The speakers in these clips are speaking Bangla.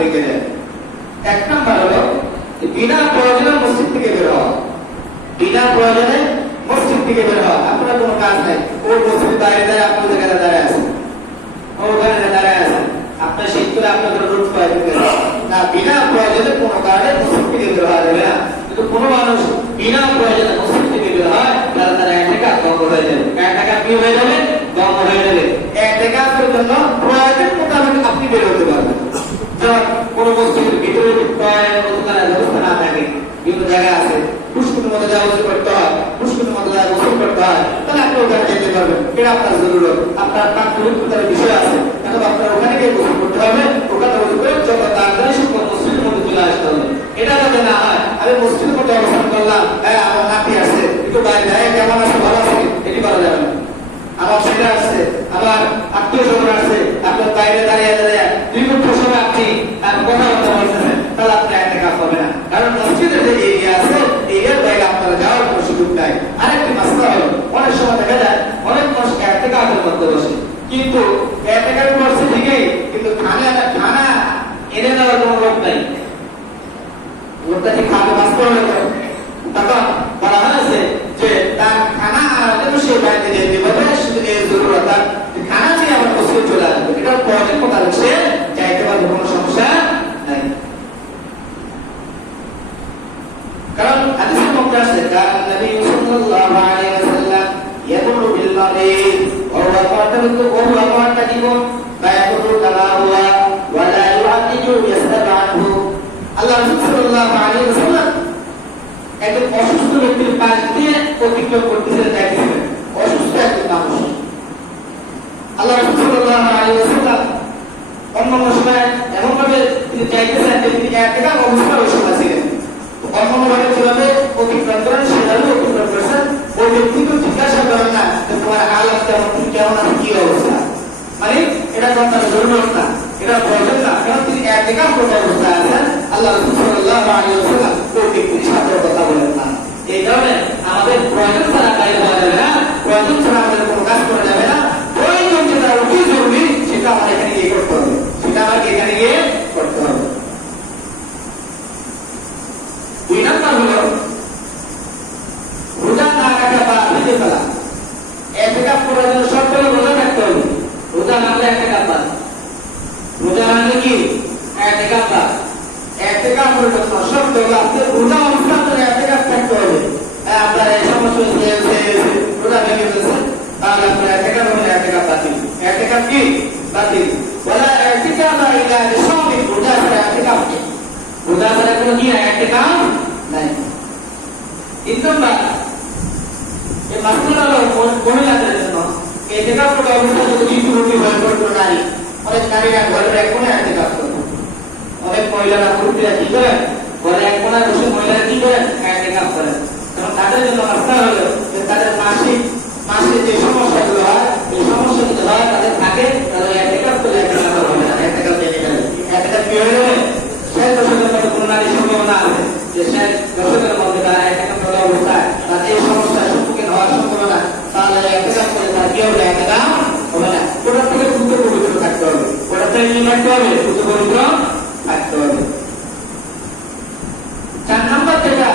ভেঙে দেয়। এক নম্বর হলো বিনা প্রয়োজনে মসজিদ থেকে বের হওয়া। বিনা প্রয়োজনে মসজিদ থেকে বের হওয়া, আপনার কোনো কাজ নাই, ও মসজিদ বাইরে দাঁড়িয়ে আপনার জায়গায় দাঁড়ায় আছে, ওখানে দাঁড়ায় আছে, আপনার শীত করে আপনাদের রোড পাই না। বিনা প্রয়োজনে কোনো কারণে মসজিদ থেকে বের হওয়া যাবে না। কিন্তু কোনো মানুষ বিনা প্রয়োজনে মসজিদ থেকে বের হয়, তাহলে তার এতেকাফ ভঙ্গ হয়ে যাবে। এতেকাফ কি হয়ে যাবে? ভঙ্গ হয়ে যাবে। এতেকাফের জন্য প্রয়োজন মোতাবেক আপনি বের হতে পারবেন। যেমন কোনো মসজিদের ভিতরে ব্যবস্থা না থাকে, বিভিন্ন জায়গা আছে, পুষ্কুনের মধ্যে যা গোসল করতে হয়, পুষ্কুনের মধ্যে যা গোসল করতে হয়, তাহলে আপনি ওখানে যেতে পারবেন। এটা আপনার জরুরত, আপনার তাৎক্ষণিকতার বিষয় আছে, অথবা আপনার ওখানে গিয়ে গোসল করতে হবে, ওখানে গোসল করে যত তাড়াতাড়ি সম্ভব মসজিদের মধ্যে চলে আসতে হবে। এটা যাতে না হয় আমি মসজিদের মধ্যে অবস্থান করলাম, হ্যাঁ আমার নাতি আসছে, একটু বাইরে যায়, কেমন আছে, ভালো আছে, এটি করা যাবে না। আমার ছেলে আসছে, আমার আত্মীয় স্বজন আসছে, আপনার বাইরে দাঁড়িয়ে দাঁড়িয়ে দীর্ঘ সময় আপনি কথাবার্তা বলতেছেন, তাহলে আপনার এতেকাফ হবে না। কারণ মসজিদের যে এরিয়া আছে, এরিয়ার বাইরে আপনারা যাওয়ার কোনো সুযোগ নাই। আরেকটি মাসলা হলো, অনেক সময় দেখা যায় অনেক মানুষ এতেকাফের মধ্যে বসে, কিন্তু এতেকাফ করছে ঠিকই, কিন্তু খানা এনে দেওয়ার কোনো লোক নাই। লোকটা ঠিক খাবে বাঁচতে হবে, তখন বলা হয়েছে যে তার খানা সে বাড়িতে যেতে পারবে, শুধু এর জরুরত খানা নিয়ে আমার মসজিদ চলে আসবে, এটা প্রয়োজন মোতাবেক সে চাইতে পারবে, কোনো সমস্যা নাই। কারণ হাদিসের মধ্যে আছে, কারণ নবী সাল্লাল্লাহু আলাইহি ওয়াসাল্লাম ইয়াকুলু বিল মারিদ ওয়া হুয়া কাতিবুন লা ইয়াকুলু কামা হুয়া ওয়া লা ইউআতিজু ইয়াস্তাবআনহু। আল্লাহ রাসূল সাল্লাল্লাহু আলাইহি ওয়াসাল্লাম একজন অসুস্থ ব্যক্তির পাশ দিয়ে অতিক্রম করতেছিলেন, যাইতেছিলেন, অসুস্থ একজন মানুষ। আল্লাহ রাসূল সাল্লাল্লাহু আলাইহি ওয়াসাল্লাম অন্য সময় এমন ভাবে তিনি যাইতেছেন যে তিনি এতেকাফ অবস্থায় ওই সময় ছিলেন। অন্য ভাবে যেভাবে অতিক্রম করেন সেভাবে অতিক্রম করেছেন। ওই ব্যক্তি তো জিজ্ঞাসা করেন না যে তোমার হালত কেমন, তুমি কেমন আছে, কি অবস্থা, মানে এটা আপনার জরুরত না, এটা প্রয়োজন না, কারণ তিনি এতেকাফ করতে অবস্থায় আছেন। আল্লাহ রাসূল সাল্লাল্লাহু আলাইহি ওয়াসাল্লাম ওই ব্যক্তির সাথে কথা বলেন না। এই কারণে আমাদের প্রয়োজন ছাড়া বাইরে হওয়া যাবে না, প্রয়োজন ছাড়া আমাদের কোনো কাজ করা যাবে না। প্রয়োজন যেটা অতি জরুরি সেটা আমার এখানে গিয়ে করতে হবে, সেটা আমাকে এখানে গিয়ে করতে হবে। দুই নাম্বার হলো রোজা না রাখা বা ভেঙে ফেলা। এতেকাফ করার জন্য শর্ত হলো রোজা রাখতে হবে। রোজা রাখলে এতেকাফ বাদ, রোজা রাখলে কি এতেকাফ বাদ। এতেকাফ করার জন্য শর্ত হলো আপনি রোজা অবস্থায় এতেকাফ থাকতে হবে। আপনার এই সমস্যা রোজা ভেঙে ফেলছে, তাহলে আপনার এতেকাফ হলে এতেকাফ বাতিল। এতেকাফ কি বাতিল? ওয়ালা ইতিকাফা ইল্লা বিশামি। রোজা ছাড়া এতেকাফ নেই, রোজা ছাড়া কোনো কি এতেকাফ নাই। তিন নম্বর এই মাসলা হলো মহিলাদের জন্য এতেকাফ করা অবস্থায় যদি ঋতুবতী হয়ে পড়তো নারী, অনেক নারীরা ঘরের এক কোণে এতেকাফ করতো। অনেক মহিলারা পুরুষরা কি করেন, ঘরে এক কোণায় বসে মহিলারা কি করেন, এতেকাফ করেন। কারণ তাদের জন্য মাসলা হলো যে তাদের মাসিক যে সমস্যাগুলো হয়, এই সমস্যাগুলো হয় তাদের থাকে, তাদের এতেকাফ করলে এতেকাফ হবে না, এতেকাফ ভেঙে যাবে। এতেকাফ কি হয়ে যাবে? শেষ দশকের মধ্যে কোনো নারীর সম্ভাবনা আছে যে শেষ দশকের মধ্যে তারা এতেকাফ করা অবস্থায় তার এই সমস্যার সম্মুখীন হওয়ার সম্ভাবনা, তাহলে এতেকাফ করে তার কি হবে? এতেকাফ হবে না। ওটার থেকে শুদ্ধ পবিত্র থাকতে হবে, ওটার থেকে কি থাকতে হবে? শুদ্ধ পবিত্র থাকতে হবে। 4 নম্বর যেটা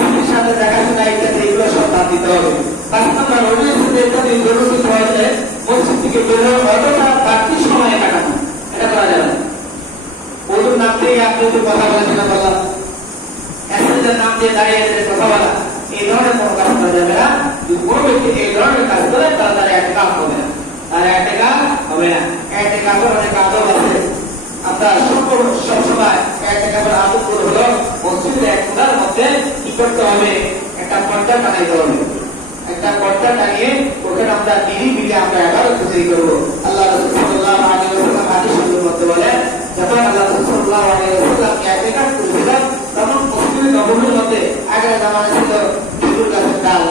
স্ত্রীর সাথে দেখাশোনা ইত্যাদি, এগুলো সব বাদ দিতে হবে। 5 নম্বর ওদের সাথে ইত্যাদি জরুরি হয়েছে মসজিদ থেকে বের হয়ে অযথা বাড়তি সময় কাটানো, এটা করা যাবে না। ওদের নাম দিয়ে আপনি যদি কথা বলেন, সেটা বললাম, অ্যাসেন্সের নাম দিয়ে দাঁড়িয়ে কথা বলা, এই ধরনের কোনো কাজ করা যাবে না। যদি কোনো ব্যক্তি এই ধরনের কাজ করে তাহলে তার এতেকাফ হবে না, তার এতেকাফ হবে না। এতেকাফের অনেক আদব আছে, আপনার সবসময় এতেকাফের আদবগুলো হলো মসজিদের এক কোণার মধ্যে কি করতে হবে? একটা পর্দা টানাইতে হবে। একটা পর্দা টানিয়ে ওখানে আমরা নিরিবিলি আমরা ইবাদত করব। আল্লাহ রাসূল সাল্লাল্লাহু আলাইহি ওয়াসাল্লাম হাদিসের মধ্যে বলেন, যখন আল্লাহ রাসূল সাল্লাল্লাহু আলাইহি ওয়াসাল্লাম এতেকাফ করছিলেন, তখন মসজিদের নববীর মধ্যে আগের জামানায় ছিল খেজুর গাছের ডাল,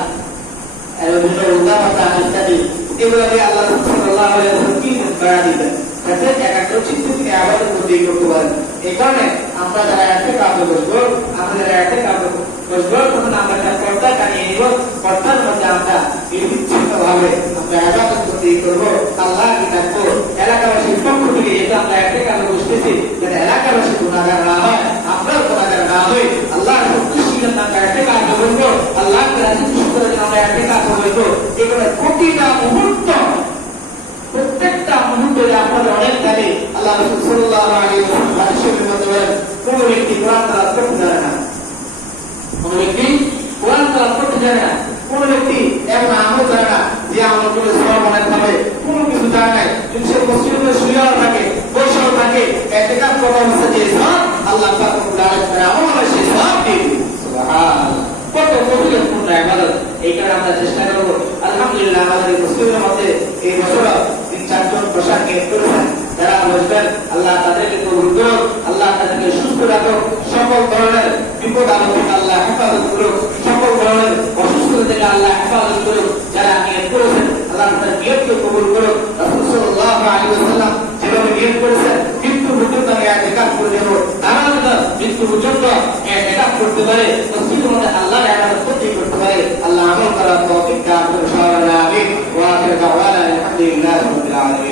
বিভিন্ন উদাহরণ ইত্যাদি, এগুলো দিয়ে আল্লাহ রাসূল সাল্লাল্লাহু আলাইহি ওয়াসাল্লাম কি বেড়া দিতেন, যাতে একাগ্রচিত্তে তিনি ইবাদত করতে পারেন। এই কারণে আমরা যারা এতেকাফে বসবো, তখন আমরা একটা পর্দা টানিয়ে নিব। পর্দার মধ্যে আমরা নির্বিচ্ছিন্নভাবে আমরা ইবাদত করবো, আল্লাহকে ডাকবো। এলাকাবাসীর পক্ষ থেকে যেহেতু আমরা এতেকাফে বসতেছি, যাতে এলাকা এলাকাবাসী গুনাহগার না হয়, আমরাও গুনাহগার না হই। আল্লাহর সন্তুষ্টির নামে ইতিকাফ করব, আল্লাহকে রাজি খুশি করার জন্য আমরা ইতিকাফ করব। এগুলো প্রতিটা মুহূর্ত, প্রত্যেকটা মুহূর্তে আপনাদের অনেক থাকে। আল্লাহ রাসূল সাল্লাল্লাহু আলাইহি ওয়াসাল্লাম হাদিসের মধ্যে বলেন, কোন ব্যক্তি কোরআন তেলাওয়াত করতে জানে না, কোন ব্যক্তি কোরআন তেলাওয়াত করতে জানে না, কোন ব্যক্তি এমন আমল জানে না যে আমল করে সওয়াব অনেক হবে, কোনো কিছু জানে না, যদি সে মসজিদে শুয়েও থাকে, বসেও থাকে, ইতিকাফ করার অবস্থায় যে সওয়াব আল্লাহ পাক রব্বুল আলামিন আমল সে সওয়াব দিবেন। সুবহানাল্লাহ, কত ফজিলতপূর্ণ ইবাদত। এই কারণে আমরা চেষ্টা করব, আলহামদুলিল্লাহ আমাদের মুসলিমদের মধ্যে এই বছর 3-4 জন পোশাক নিয়ে করেছেন, যারা বসবেন আল্লাহ তাদেরকে কবুল করুন, আল্লাহ তাদেরকে সুস্থ রাখুন, সকল ধরনের বিপদ আপদ থেকে আল্লাহ হেফাজত করুন, সকল ধরনের অসুস্থতা থেকে আল্লাহ হেফাজত করুন। যারা নিয়ত করেছেন আল্লাহ তাদের নিয়তকে কবুল করুন। রাসূল সাল্লাল্লাহু আলাইহি ওয়াসাল্লাম যেভাবে নিয়ত করেছেন মৃত্যু পর্যন্ত আমি ইতিকাফ করে দেব, তারা যেন মৃত্যু পর্যন্ত ইতিকাফ করতে পারে, মসজিদের মধ্যে আল্লাহর ইবাদত করতে পারে। আল্লাহ আমল করার তৌফিক দান করুন। আমিন। ওয়া আখিরু দাওয়ানা আলহামদুলিল্লাহি রাব্বিল আলামিন।